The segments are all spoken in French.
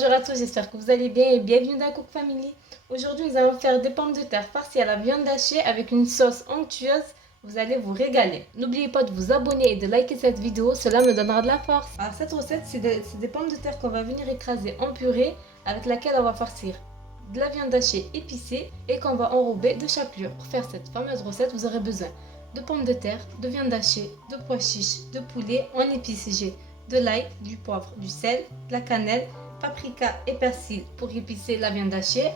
Bonjour à tous, j'espère que vous allez bien et bienvenue dans la Cook Family. Aujourd'hui, nous allons faire des pommes de terre farcies à la viande hachée avec une sauce onctueuse. Vous allez vous régaler. N'oubliez pas de vous abonner et de liker cette vidéo, cela me donnera de la force. Alors cette recette, c'est des pommes de terre qu'on va venir écraser en purée avec laquelle on va farcir de la viande hachée épicée et qu'on va enrober de chapelure. Pour faire cette fameuse recette, vous aurez besoin de pommes de terre, de viande hachée, de pois chiches, de poulet en épices. J'ai de l'ail, du poivre, du sel, de la cannelle, paprika et persil pour épicer la viande hachée.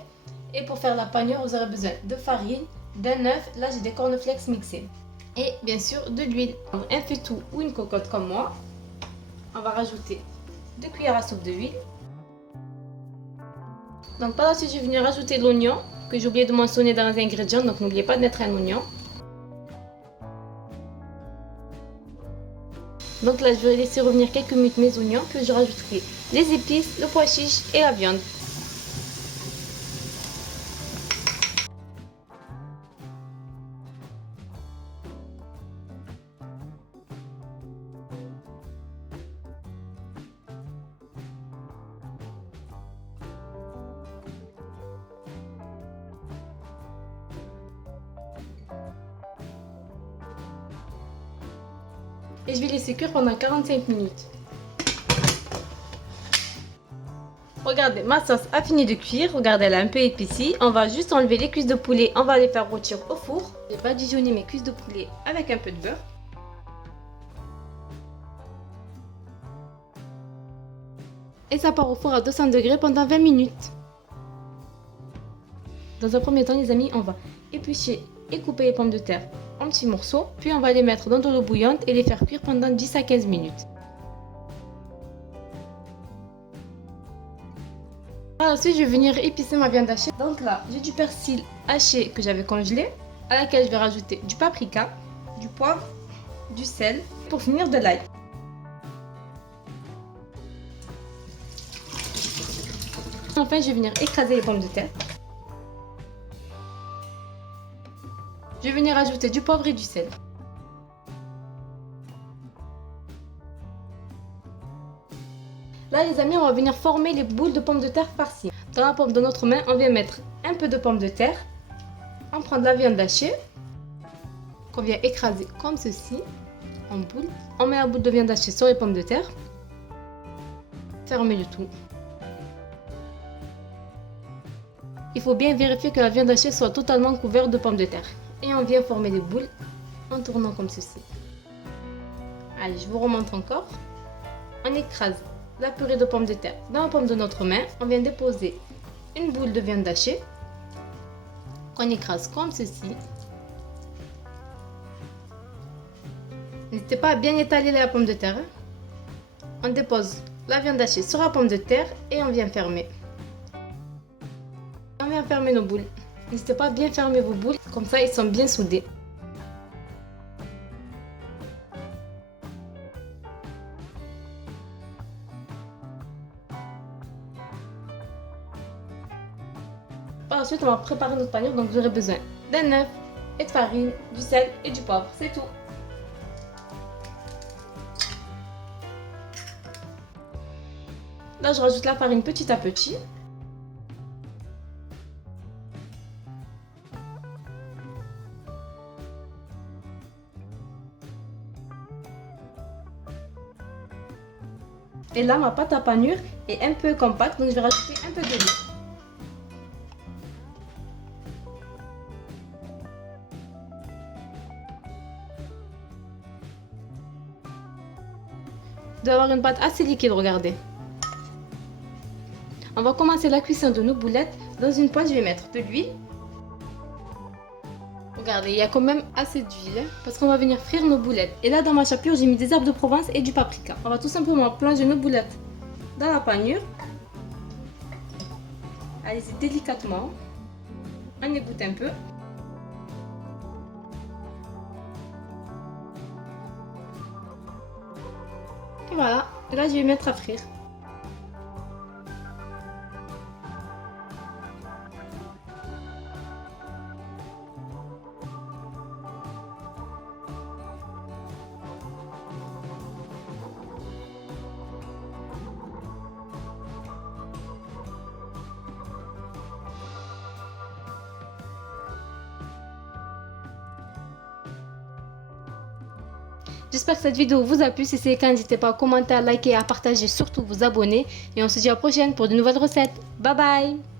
Et pour faire la panure, vous aurez besoin de farine, d'un œuf, là j'ai des cornflakes mixés. Et bien sûr de l'huile. Un faitout ou une cocotte comme moi. On va rajouter 2 cuillères à soupe d'huile. Donc par la suite, je vais venir rajouter l'oignon que j'ai oublié de mentionner dans les ingrédients. Donc n'oubliez pas de mettre un oignon. Donc là, je vais laisser revenir quelques minutes mes oignons, puis je rajouterai les épices, le pois chiche et la viande. Et je vais laisser cuire pendant 45 minutes. Regardez, ma sauce a fini de cuire. Regardez, elle est un peu épaissie. On va juste enlever les cuisses de poulet. On va les faire rôtir au four. Je vais badigeonner mes cuisses de poulet avec un peu de beurre. Et ça part au four à 200 degrés pendant 20 minutes. Dans un premier temps, les amis, on va éplucher et couper les pommes de terre en petits morceaux. Puis on va les mettre dans de l'eau bouillante et les faire cuire pendant 10 à 15 minutes. Ensuite, je vais venir épicer ma viande hachée. Donc là, j'ai du persil haché que j'avais congelé, à laquelle je vais rajouter du paprika, du poivre, du sel, pour finir de l'ail. Enfin, je vais venir écraser les pommes de terre. Je vais venir ajouter du poivre et du sel. Là, les amis, on va venir former les boules de pommes de terre farcies. Dans la paume de notre main, on vient mettre un peu de pommes de terre. On prend de la viande hachée qu'on vient écraser comme ceci en boule. On met la boule de viande hachée sur les pommes de terre. Fermez le tout. Il faut bien vérifier que la viande hachée soit totalement couverte de pommes de terre. Et on vient former des boules en tournant comme ceci. Allez, je vous remonte encore. On écrase la purée de pommes de terre dans la paume de notre main. On vient déposer une boule de viande hachée qu'on écrase comme ceci. N'hésitez pas à bien étaler la pomme de terre. On dépose la viande hachée sur la pomme de terre et on vient fermer. On vient fermer nos boules. N'hésitez pas à bien fermer vos boules, comme ça ils sont bien soudés. Par la suite, on va préparer notre panure. Donc, vous aurez besoin d'un œuf et de farine, du sel et du poivre. C'est tout. Là, je rajoute la farine petit à petit. Et là, ma pâte à panure est un peu compacte, donc je vais rajouter un peu de l'eau. De avoir une pâte assez liquide, regardez. On va commencer la cuisson de nos boulettes. Dans une poêle, je vais mettre de l'huile. Regardez, il y a quand même assez d'huile parce qu'on va venir frire nos boulettes. Et là, dans ma chapelure, j'ai mis des herbes de Provence et du paprika. On va tout simplement plonger nos boulettes dans la panure. Allez-y délicatement. On égoutte un peu. Et voilà, là je vais mettre à frire. J'espère que cette vidéo vous a plu. Si c'est le cas, n'hésitez pas à commenter, à liker, à partager, surtout vous abonner. Et on se dit à la prochaine pour de nouvelles recettes. Bye bye!